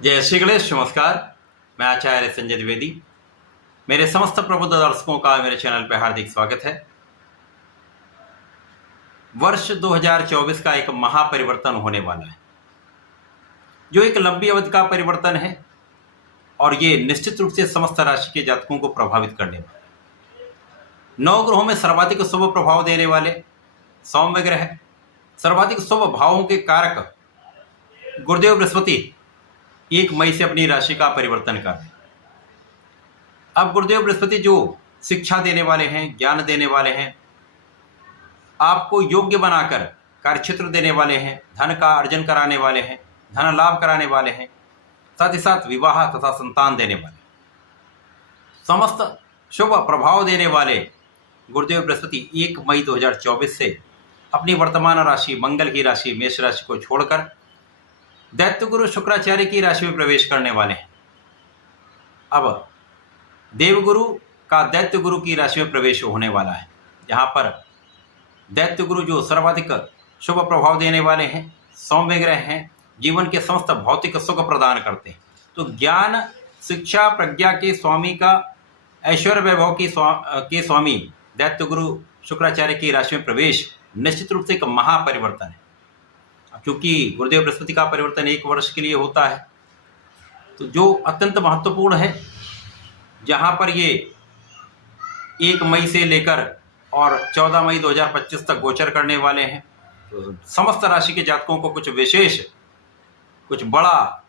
जय श्री गणेश। नमस्कार। मैं आचार्य संजय द्विवेदी। मेरे समस्त प्रबुद्ध दर्शकों का मेरे चैनल पर हार्दिक स्वागत है। वर्ष 2024 का एक महापरिवर्तन होने वाला है, जो एक लंबी अवधि का परिवर्तन है और ये निश्चित रूप से समस्त राशि के जातकों को प्रभावित करने वाला है। 9 ग्रहों में सर्वाधिक शुभ प्रभाव देने वाले सौम्य ग्रह, सर्वाधिक शुभ भावों के कारक गुरुदेव बृहस्पति 1 मई से अपनी राशि का परिवर्तन कर रहे हैं। अब गुरुदेव बृहस्पति जो शिक्षा देने वाले हैं, ज्ञान देने वाले हैं, आपको योग्य बनाकर कार्यक्षेत्र देने वाले हैं, धन का अर्जन कराने वाले हैं, धन लाभ कराने वाले हैं, साथ ही साथ विवाह तथा संतान देने वाले, समस्त शुभ प्रभाव देने वाले गुरुदेव बृहस्पति 1 मई 2024 से अपनी वर्तमान राशि मंगल की राशि मेष राशि को छोड़कर दैत्य गुरु शुक्राचार्य की राशि में प्रवेश करने वाले हैं। अब देवगुरु का दैत्य गुरु की राशि में प्रवेश होने वाला है, जहाँ पर दैत्य गुरु जो सर्वाधिक शुभ प्रभाव देने वाले हैं, सौम्य ग्रह हैं, जीवन के समस्त भौतिक सुख प्रदान करते हैं। तो ज्ञान शिक्षा प्रज्ञा के स्वामी का, ऐश्वर्य वैभव के स्वामी दैत्य गुरु शुक्राचार्य की राशि में प्रवेश निश्चित रूप से एक महापरिवर्तन है। क्योंकि गुरुदेव बृहस्पति का परिवर्तन 1 वर्ष के लिए होता है, तो जो अत्यंत महत्वपूर्ण है, जहाँ पर ये 1 मई से लेकर और 14 मई 2025 तक गोचर करने वाले हैं, तो समस्त राशि के जातकों को कुछ विशेष, कुछ बड़ा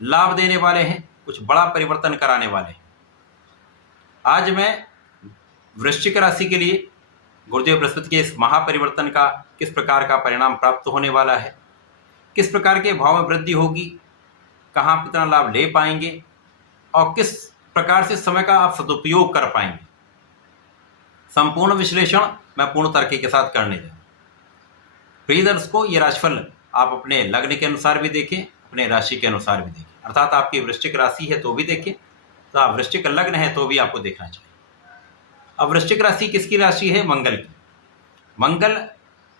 लाभ देने वाले हैं, कुछ बड़ा परिवर्तन कराने वाले हैं। आज मैं वृश्चिक राशि के लिए गुरुदेव बृहस्पति के इस महापरिवर्तन का किस प्रकार का परिणाम प्राप्त होने वाला है, किस प्रकार के भाव में वृद्धि होगी, कहाँ कितना लाभ ले पाएंगे और किस प्रकार से समय का आप सदुपयोग कर पाएंगे, संपूर्ण विश्लेषण मैं पूर्ण तर्क के साथ करने जा रहा हूं। प्रिय दर्शकों, ये राशिफल आप अपने लग्न के अनुसार भी देखें, अपने राशि के अनुसार भी देखें, अर्थात आपकी वृश्चिक राशि है तो भी देखें, तो आप वृश्चिक लग्न है तो भी आपको देखना चाहिए। अब वृश्चिक राशि किसकी राशि है? मंगल की। मंगल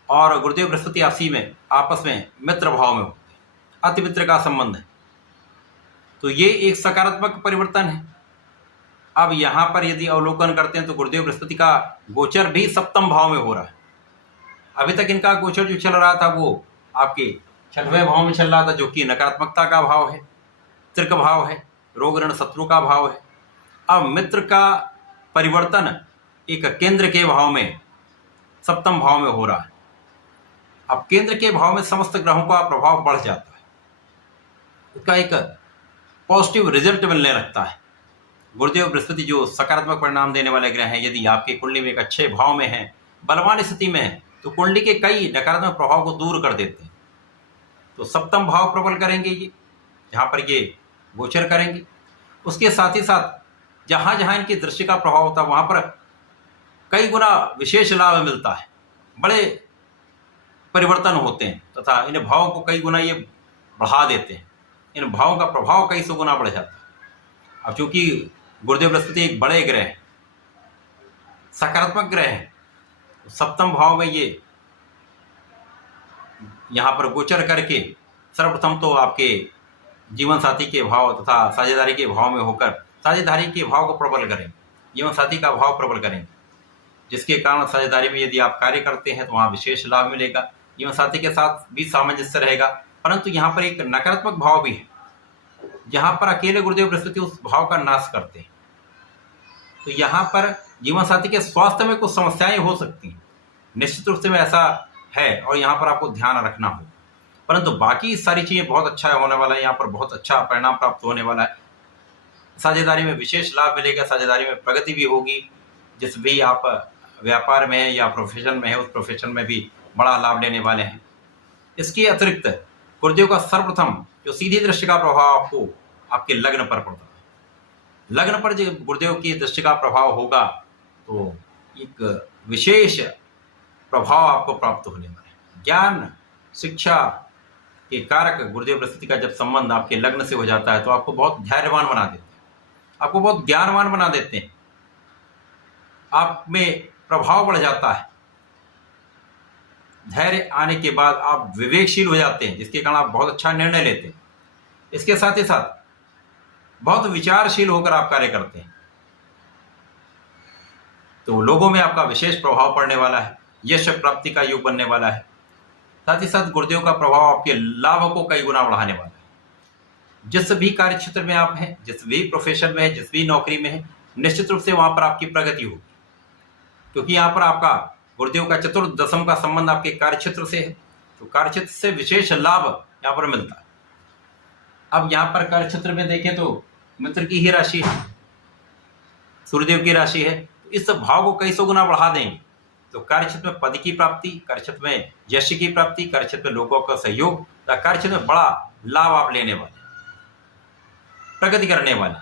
और गुरुदेव बृहस्पति आपस में मित्र भाव में होते हैं, अति मित्र का संबंध है, तो ये एक सकारात्मक परिवर्तन है। अब यहाँ पर यदि अवलोकन करते हैं तो गुरुदेव बृहस्पति का गोचर भी सप्तम भाव में हो रहा है। अभी तक इनका गोचर जो चल रहा था वो आपके 6वें भाव में चल रहा था, जो कि नकारात्मकता का भाव है, त्रिक भाव है, रोग ऋण शत्रु का भाव है। अब मित्र का परिवर्तन एक केंद्र के भाव में, सप्तम भाव में हो रहा है। अब केंद्र के भाव में समस्त ग्रहों का प्रभाव बढ़ जाता है, उसका एक पॉजिटिव रिजल्ट मिलने लगता है। गुरुदेव बृहस्पति जो सकारात्मक परिणाम देने वाले ग्रह हैं, यदि आपके कुंडली में एक अच्छे भाव में है, बलवान स्थिति में है, तो कुंडली के कई नकारात्मक प्रभाव को दूर कर देते हैं। तो सप्तम भाव प्रबल करेंगे ये, जहाँ पर ये गोचर करेंगे। उसके साथ ही साथ जहाँ जहाँ इनकी दृष्टि का प्रभाव होता है, वहाँ पर कई गुना विशेष लाभ मिलता है, बड़े परिवर्तन होते हैं तथा इन भावों को कई गुना ये बढ़ा देते हैं। इन भावों का प्रभाव कई सौ गुना बढ़ जाता है। अब चूंकि गुरुदेव बृहस्पति एक बड़े ग्रह हैं, सकारात्मक ग्रह हैं, तो सप्तम भाव में ये यहाँ पर गोचर करके सर्वप्रथम तो आपके जीवन साथी के भाव तथा साझेदारी के भाव में होकर साझेदारी के भाव को प्रबल करें, जीवन साथी का भाव प्रबल करें, जिसके कारण साझेदारी में यदि आप कार्य करते हैं तो वहाँ विशेष लाभ मिलेगा, जीवन साथी के साथ भी सामंजस्य रहेगा। परंतु यहाँ पर एक नकारात्मक भाव भी है, जहाँ पर अकेले गुरुदेव बृहस्पति उस भाव का नाश करते हैं। तो यहाँ पर जीवन साथी के स्वास्थ्य में कुछ समस्याएं हो सकती हैं, निश्चित रूप से में ऐसा है और यहाँ पर आपको ध्यान रखना होगा। परंतु बाकी सारी चीज़ें बहुत अच्छा होने वाला है, यहाँ पर बहुत अच्छा परिणाम प्राप्त होने वाला है। साझेदारी में विशेष लाभ मिलेगा, साझेदारी में प्रगति भी होगी, जिस भी आप व्यापार में है या प्रोफेशन में है, उस प्रोफेशन में भी बड़ा लाभ लेने वाले हैं। इसके अतिरिक्त गुरुदेव का सर्वप्रथम जो सीधी दृष्टि का प्रभाव आपको आपके लग्न पर पड़ता है, लग्न पर जो गुरुदेव की दृष्टि का प्रभाव होगा तो एक विशेष प्रभाव आपको प्राप्त होने वाला है। ज्ञान शिक्षा के कारक गुरुदेव बृहस्पति का जब संबंध आपके लग्न से हो जाता है तो आपको बहुत धैर्यवान बना देते हैं, आपको बहुत ज्ञानवान बना देते हैं, आप में प्रभाव बढ़ जाता है। धैर्य आने के बाद आप विवेकशील हो जाते हैं, जिसके कारण आप बहुत अच्छा निर्णय लेते हैं। इसके साथ ही साथ बहुत विचारशील होकर आप कार्य करते हैं, तो लोगों में आपका विशेष प्रभाव पड़ने वाला है, यश प्राप्ति का योग बनने वाला है। साथ ही साथ गुरुदेव का प्रभाव आपके लाभ को कई गुना बढ़ाने वाला है। जिस भी कार्य क्षेत्र में आप हैं, जिस भी प्रोफेशन में है, जिस भी नौकरी में है, निश्चित रूप से वहां पर आपकी प्रगति होगी, क्योंकि यहाँ पर आपका गुरुदेव का चतुर्थ दशम का संबंध आपके कार्य क्षेत्र से है, तो कार्य क्षेत्र से विशेष लाभ यहाँ पर मिलता है। अब यहाँ पर कार्य क्षेत्र में देखें तो मित्र की ही राशि है, सूर्यदेव की राशि है, तो इस भाव को कई सौ गुना बढ़ा देंगे, तो कार्य क्षेत्र में पद की प्राप्ति, कार्य क्षेत्र में यश की प्राप्ति, कार्य क्षेत्र में लोगों का सहयोग, कार्य क्षेत्र में बड़ा लाभ आप लेने वाले, प्रगति करने वाले,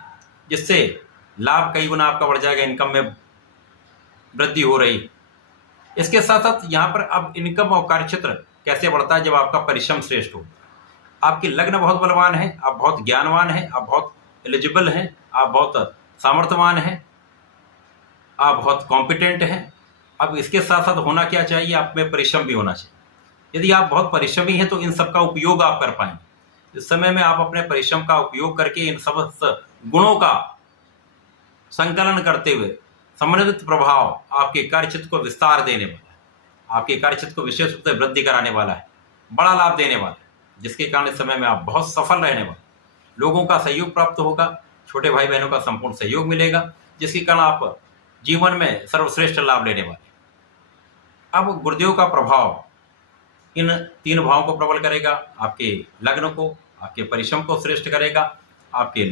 जिससे लाभ कई गुना आपका बढ़ जाएगा, इनकम में वृद्धि हो रही। इसके साथ साथ यहाँ पर अब इनकम और कार्य क्षेत्र कैसे बढ़ता है, जब आपका परिश्रम श्रेष्ठ हो, आपकी लग्न बहुत बलवान है, आप बहुत ज्ञानवान हैं, आप बहुत एलिजिबल हैं, आप बहुत सामर्थ्यवान हैं, आप बहुत कॉम्पिटेंट हैं। अब इसके साथ साथ होना क्या चाहिए, आप में परिश्रम भी होना चाहिए। यदि आप बहुत परिश्रमी हैं तो इन सब का उपयोग आप कर पाएंगे। इस समय में आप अपने परिश्रम का उपयोग करके इन सब गुणों का संकलन करते हुए समन्वित प्रभाव आपके कार्यक्षेत्र को विस्तार देने वाला है, आपके कार्यक्षेत्र को विशेष रूप से वृद्धि कराने वाला है, बड़ा लाभ देने वाला है, जिसके कारण इस समय में आप बहुत सफल रहने वाले, लोगों का सहयोग प्राप्त होगा, छोटे भाई बहनों का संपूर्ण सहयोग मिलेगा, जिसके कारण आप जीवन में सर्वश्रेष्ठ लाभ लेने वाले। अब गुरुदेव का प्रभाव इन तीन भावों को प्रबल करेगा, आपके लग्न को, आपके परिश्रम को श्रेष्ठ करेगा, आपके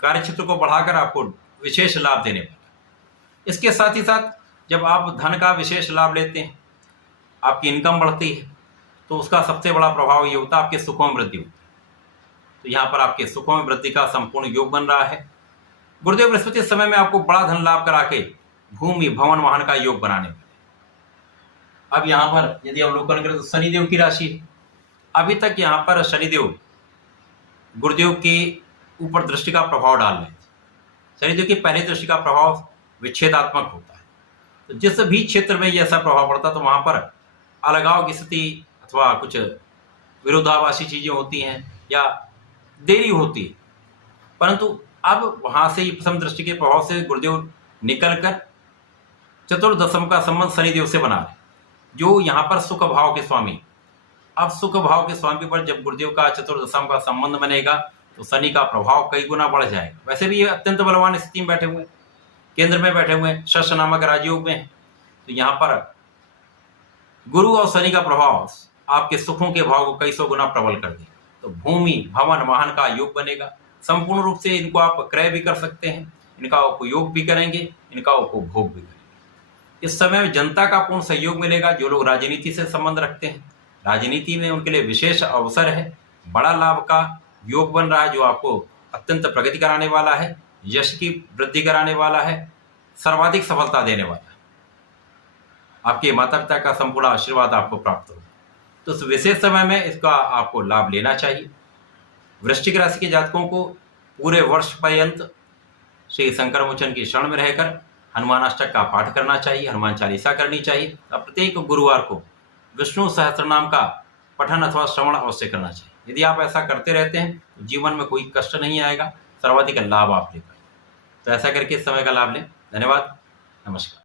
कार्यक्षेत्र को बढ़ाकर आपको विशेष लाभ देने वाला। इसके साथ ही साथ जब आप धन का विशेष लाभ लेते हैं, आपकी इनकम बढ़ती है, तो उसका सबसे बड़ा प्रभाव ये होता है आपके सुखों में वृद्धि होती है। तो यहाँ पर आपके सुखों में वृद्धि का संपूर्ण योग बन रहा है। गुरुदेव बृहस्पति इस समय में आपको बड़ा धन लाभ करा के भूमि भवन वाहन का योग बनाने वाले। अब यहाँ पर यदि अवलोकन करें तो शनिदेव की राशि है। अभी तक यहाँ पर शनिदेव गुरुदेव के ऊपर दृष्टि का प्रभाव डाल रहे थे। शनिदेव की पहली दृष्टि का प्रभाव विच्छेदात्मक होता है, तो जिस भी क्षेत्र में ये ऐसा प्रभाव पड़ता है तो वहाँ पर अलगाव की स्थिति अथवा कुछ विरोधाभासी चीज़ें होती हैं या देरी होती है। परंतु अब वहाँ से प्रथम दृष्टि के प्रभाव से गुरुदेव निकलकर चतुर्दशम का संबंध शनिदेव से बना रहे, जो यहाँ पर सुख भाव के स्वामी। अब सुख भाव के स्वामी पर जब गुरुदेव का चतुर्दशम का संबंध बनेगा तो शनि का प्रभाव कई गुना बढ़ जाएगा। वैसे भी ये अत्यंत बलवान स्थिति में बैठे हुए हैं, केंद्र में बैठे हुए हैं, शश नामक राजयोग में हैं, तो यहाँ पर गुरु और शनि का प्रभाव आपके सुखों के भाव को कई सौ गुना प्रबल कर देगा। तो भूमि भवन वाहन का योग बनेगा, संपूर्ण रूप से इनको आप क्रय भी कर सकते हैं, इनका उपयोग भी करेंगे, इनका उपभोग भी करेंगे। इस समय में जनता का पूर्ण सहयोग मिलेगा। जो लोग राजनीति से संबंध रखते हैं, राजनीति में उनके लिए विशेष अवसर है, बड़ा लाभ का योग बन रहा है, जो आपको अत्यंत प्रगति कराने वाला है, यश की वृद्धि कराने वाला है, सर्वाधिक सफलता देने वाला है। आपके माता पिता का संपूर्ण आशीर्वाद आपको प्राप्त होगा। तो इस विशेष समय में इसका आपको लाभ लेना चाहिए। वृश्चिक राशि के जातकों को पूरे वर्ष पर्यंत श्री शंकर मोचन की शरण में रहकर हनुमान अष्टक का पाठ करना चाहिए, हनुमान चालीसा करनी चाहिए। और प्रत्येक गुरुवार को विष्णु सहस्त्रनाम का पठन अथवा श्रवण अवश्य करना चाहिए। यदि आप ऐसा करते रहते हैं तो जीवन में कोई कष्ट नहीं आएगा, सर्वाधिक लाभ आप ले पाएंगे। तो ऐसा करके इस समय का लाभ लें। धन्यवाद, नमस्कार।